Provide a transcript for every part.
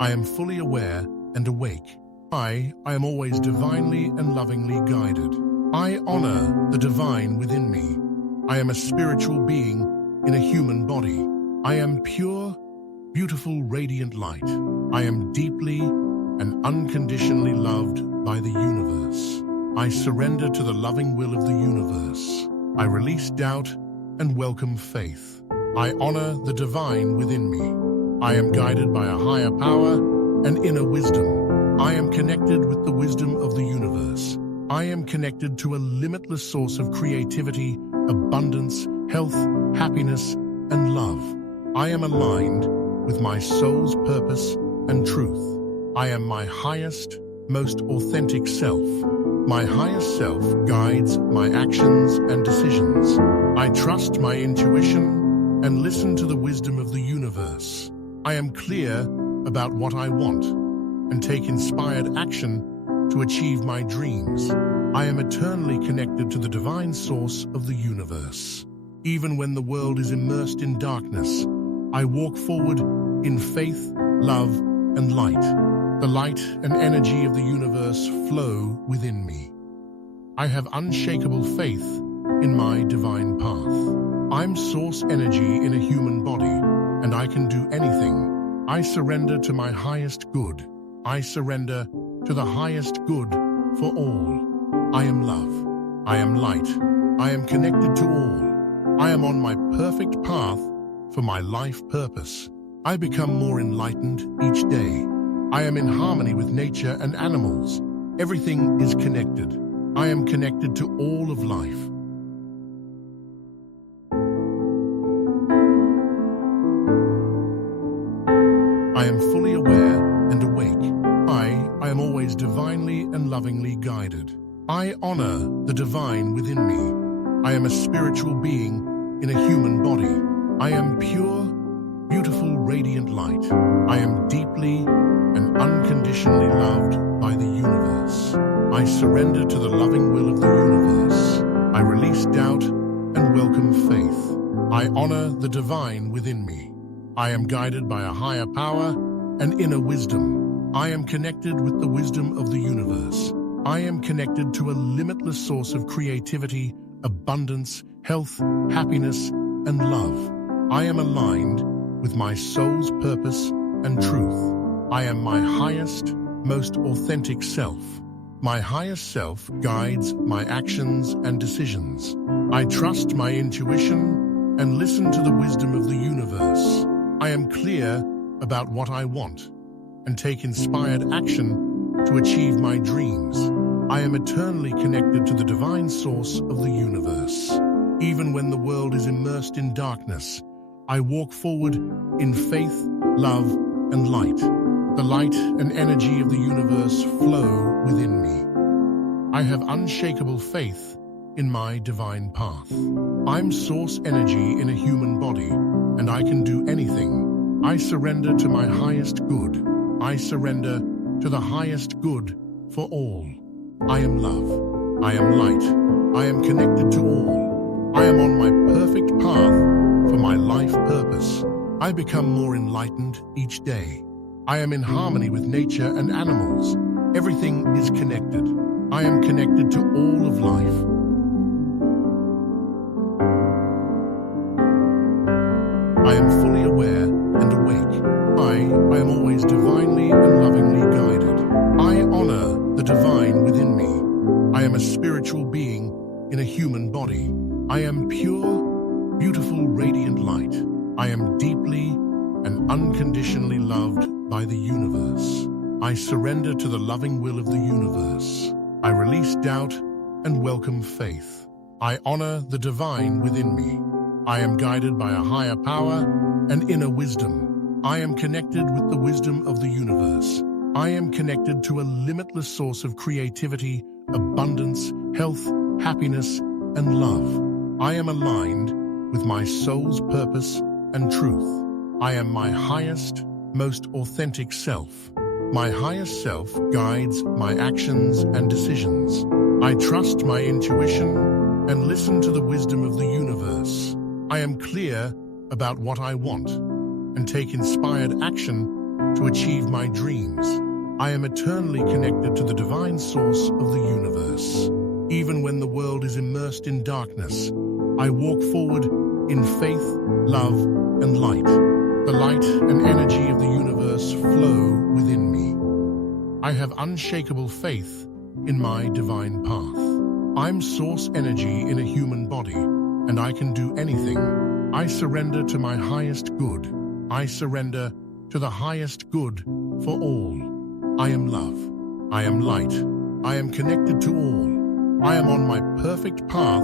I am fully aware and awake. I am always divinely and lovingly guided. I honor the divine within me. I am a spiritual being in a human body. I am pure, beautiful, radiant light. I am deeply and unconditionally loved by the universe. I surrender to the loving will of the universe. I release doubt and welcome faith. I honor the divine within me. I am guided by a higher power and inner wisdom. I am connected with the wisdom of the universe. I am connected to a limitless source of creativity, abundance, health, happiness, and love. I am aligned with my soul's purpose and truth. I am my highest, most authentic self. My highest self guides my actions and decisions. I trust my intuition and listen to the wisdom of the universe. I am clear about what I want and take inspired action to achieve my dreams. I am eternally connected to the divine source of the universe. Even when the world is immersed in darkness, I walk forward in faith, love, and light. The light and energy of the universe flow within me. I have unshakable faith in my divine path. I'm source energy in a human body, and I can do anything. I surrender to my highest good. I surrender to the highest good for all. I am love. I am light. I am connected to all. I am on my perfect path for my life purpose. I become more enlightened each day. I am in harmony with nature and animals. Everything is connected. I am connected to all of life. I am fully aware and awake. I am always divinely and lovingly guided. I honor the divine within me. I am a spiritual being in a human body. I am pure, beautiful, radiant light. I am deeply and unconditionally loved by the universe. I surrender to the loving will of the universe. I release doubt and welcome faith. I honor the divine within me. I am guided by a higher power and inner wisdom. I am connected with the wisdom of the universe. I am connected to a limitless source of creativity, abundance, health, happiness, and love. I am aligned with my soul's purpose and truth. I am my highest, most authentic self. My highest self guides my actions and decisions. I trust my intuition and listen to the wisdom of the universe. I am clear about what I want and take inspired action to achieve my dreams. I am eternally connected to the divine source of the universe. Even when the world is immersed in darkness, I walk forward in faith, love, and light. The light and energy of the universe flow within me. I have unshakable faith in my divine path. I'm source energy in a human body, and I can do anything. I surrender to my highest good. I surrender to the highest good for all. I am love. I am light. I am connected to all. I am on my perfect path for my life purpose. I become more enlightened each day. I am in harmony with nature and animals. Everything is connected. I am connected to all of life. I am fully aware and awake. I am always divinely and lovingly guided. I honor the divine within me. I am a spiritual being in a human body. I am pure, beautiful, radiant light. I am deeply and unconditionally loved by the universe. I surrender to the loving will of the universe. I release doubt and welcome faith. I honor the divine within me. I am guided by a higher power and inner wisdom. I am connected with the wisdom of the universe. I am connected to a limitless source of creativity, abundance, health, happiness, and love. I am aligned with my soul's purpose and truth. I am my highest, most authentic self. My highest self guides my actions and decisions. I trust my intuition and listen to the wisdom of the universe. I am clear about what I want and take inspired action to achieve my dreams. I am eternally connected to the divine source of the universe. Even when the world is immersed in darkness, I walk forward in faith, love, and light. The light and energy of the universe flow within me. I have unshakable faith in my divine path. I'm source energy in a human body, and I can do anything. I surrender to my highest good. I surrender to the highest good for all. I am love. I am light. I am connected to all. I am on my perfect path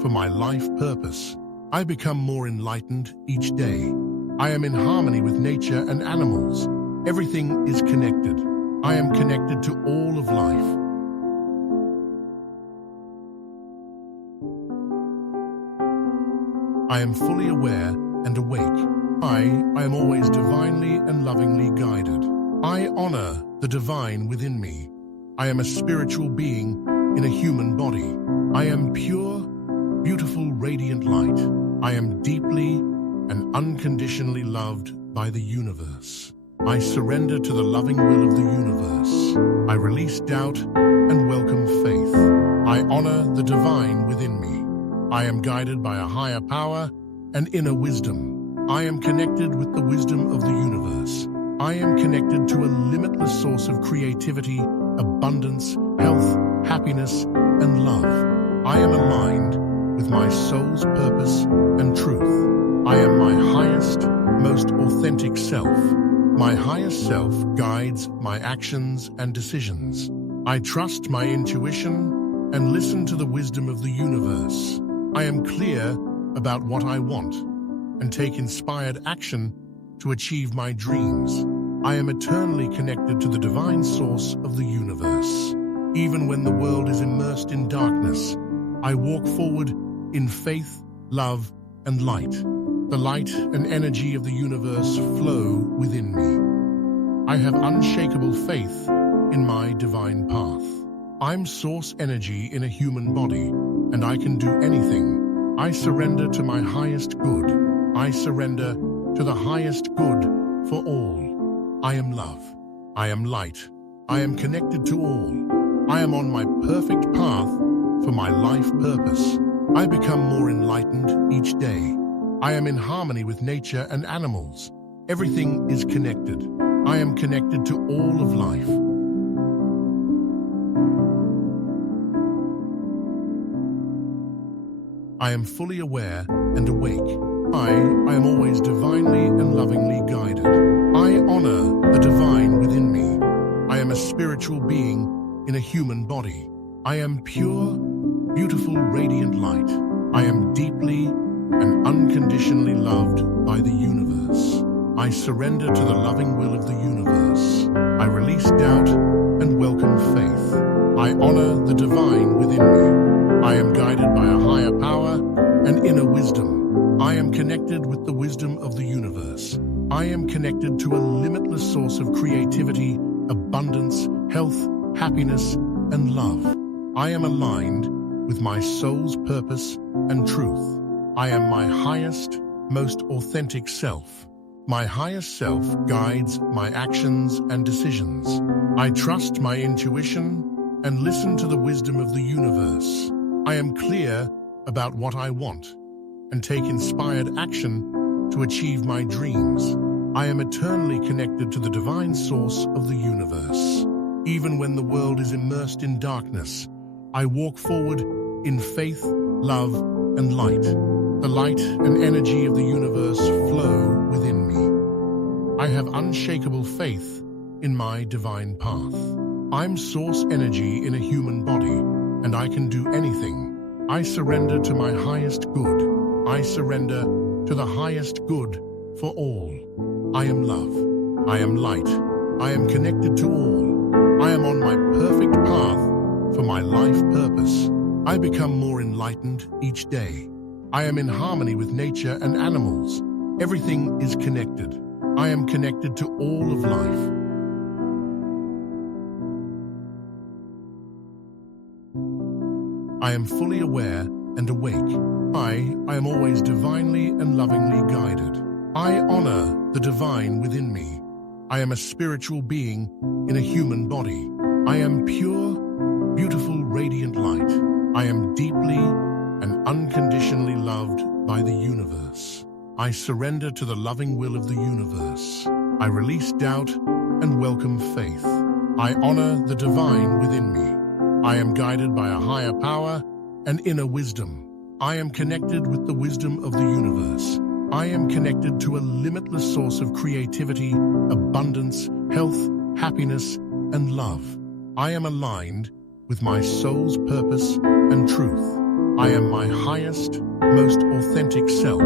for my life purpose. I become more enlightened each day. I am in harmony with nature and animals. Everything is connected. I am connected to all of life. I am fully aware and awake. I am always divinely and lovingly guided. I honor the divine within me. I am a spiritual being in a human body. I am pure, beautiful, radiant light. I am deeply and unconditionally loved by the universe. I surrender to the loving will of the universe. I release doubt and welcome faith. I honor the divine within me. I am guided by a higher power and inner wisdom. I am connected with the wisdom of the universe. I am connected to a limitless source of creativity, abundance, health, happiness, and love. I am aligned with my soul's purpose and truth. I am my highest, most authentic self. My highest self guides my actions and decisions. I trust my intuition and listen to the wisdom of the universe. I am clear about what I want and take inspired action to achieve my dreams. I am eternally connected to the divine source of the universe. Even when the world is immersed in darkness, I walk forward in faith, love, and light. The light and energy of the universe flow within me. I have unshakable faith in my divine path. I'm source energy in a human body, and I can do anything. I surrender to my highest good. I surrender to the highest good for all. I am love. I am light. I am connected to all. I am on my perfect path for my life purpose. I become more enlightened each day. I am in harmony with nature and animals. Everything is connected. I am connected to all of life. I am fully aware and awake. I am always divinely and lovingly guided. I honor the divine within me. I am a spiritual being in a human body. I am pure, beautiful, radiant light. I am deeply and unconditionally loved by the universe. I surrender to the loving will of the universe. I release doubt and welcome faith. I honor the divine within me. I am guided by a higher power and inner wisdom. I am connected with the wisdom of the universe. I am connected to a limitless source of creativity, abundance, health, happiness, and love. I am aligned with my soul's purpose and truth. I am my highest, most authentic self. My highest self guides my actions and decisions. I trust my intuition and listen to the wisdom of the universe. I am clear about what I want and take inspired action to achieve my dreams. I am eternally connected to the divine source of the universe. Even when the world is immersed in darkness, I walk forward in faith, love, and light. The light and energy of the universe flow within me. I have unshakable faith in my divine path. I'm source energy in a human body, and I can do anything. I surrender to my highest good. I surrender to the highest good for all. I am love. I am light. I am connected to all. I am on my perfect path for my life purpose. I become more enlightened each day. I am in harmony with nature and animals. Everything is connected. I am connected to all of life. I am fully aware and awake. I am always divinely and lovingly guided. I honor the divine within me. I am a spiritual being in a human body. I am pure, beautiful, radiant light. I am deeply and unconditionally loved by the universe. I surrender to the loving will of the universe. I release doubt and welcome faith. I honor the divine within me. I am guided by a higher power and inner wisdom. I am connected with the wisdom of the universe. I am connected to a limitless source of creativity, abundance, health, happiness, and love. I am aligned with my soul's purpose and truth. I am my highest, most authentic self.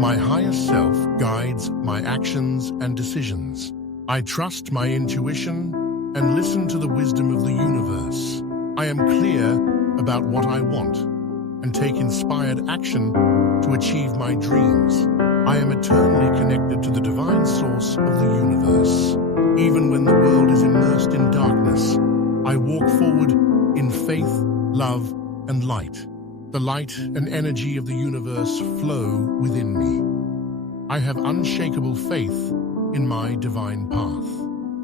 My higher self guides my actions and decisions. I trust my intuition and listen to the wisdom of the universe. I am clear about what I want and take inspired action to achieve my dreams. I am eternally connected to the divine source of the universe. Even when the world is immersed in darkness, I walk forward in faith, love, and light. The light and energy of the universe flow within me. I have unshakable faith in my divine path.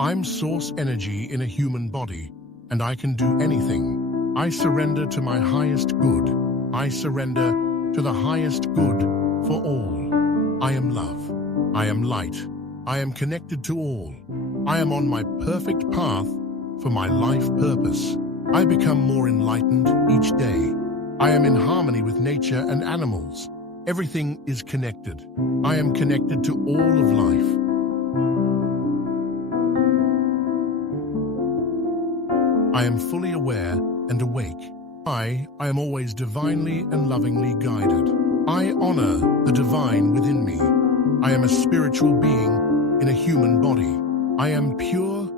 I'm source energy in a human body, and I can do anything. I surrender to my highest good. I surrender to the highest good for all. I am love. I am light. I am connected to all. I am on my perfect path for my life purpose. I become more enlightened each day. I am in harmony with nature and animals. Everything is connected. I am connected to all of life. I am fully aware and awake. I am always divinely and lovingly guided. I honor the divine within me. I am a spiritual being in a human body. I am pure,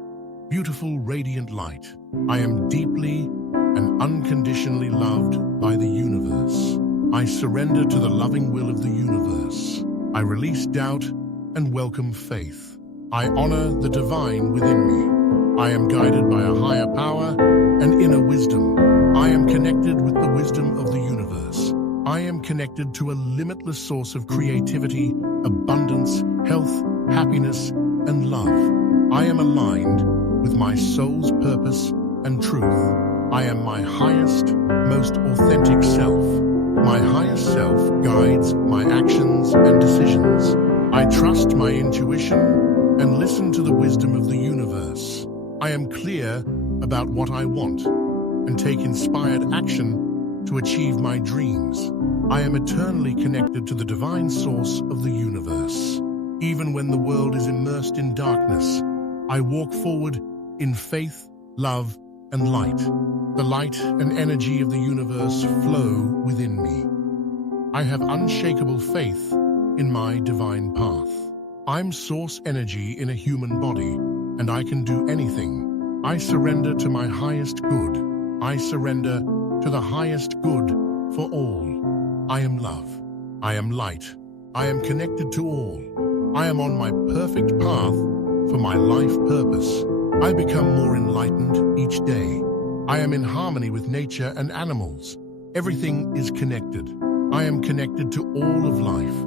beautiful, radiant light. I am deeply and unconditionally loved by the universe. I surrender to the loving will of the universe. I release doubt and welcome faith. I honor the divine within me. I am guided by a higher power and inner wisdom. I am connected with the wisdom of the universe. I am connected to a limitless source of creativity, abundance, health, happiness, and love. I am aligned with my soul's purpose and truth. I am my highest, most authentic self. My higher self guides my actions and decisions. I trust my intuition and listen to the wisdom of the universe. I am clear about what I want and take inspired action to achieve my dreams. I am eternally connected to the divine source of the universe. Even when the world is immersed in darkness, I walk forward in faith, love, and light. The light and energy of the universe flow within me. I have unshakable faith in my divine path. I'm source energy in a human body, and I can do anything. I surrender to my highest good. I surrender to the highest good for all. I am love. I am light. I am connected to all. I am on my perfect path for my life purpose. I become more enlightened each day. I am in harmony with nature and animals. Everything is connected. I am connected to all of life.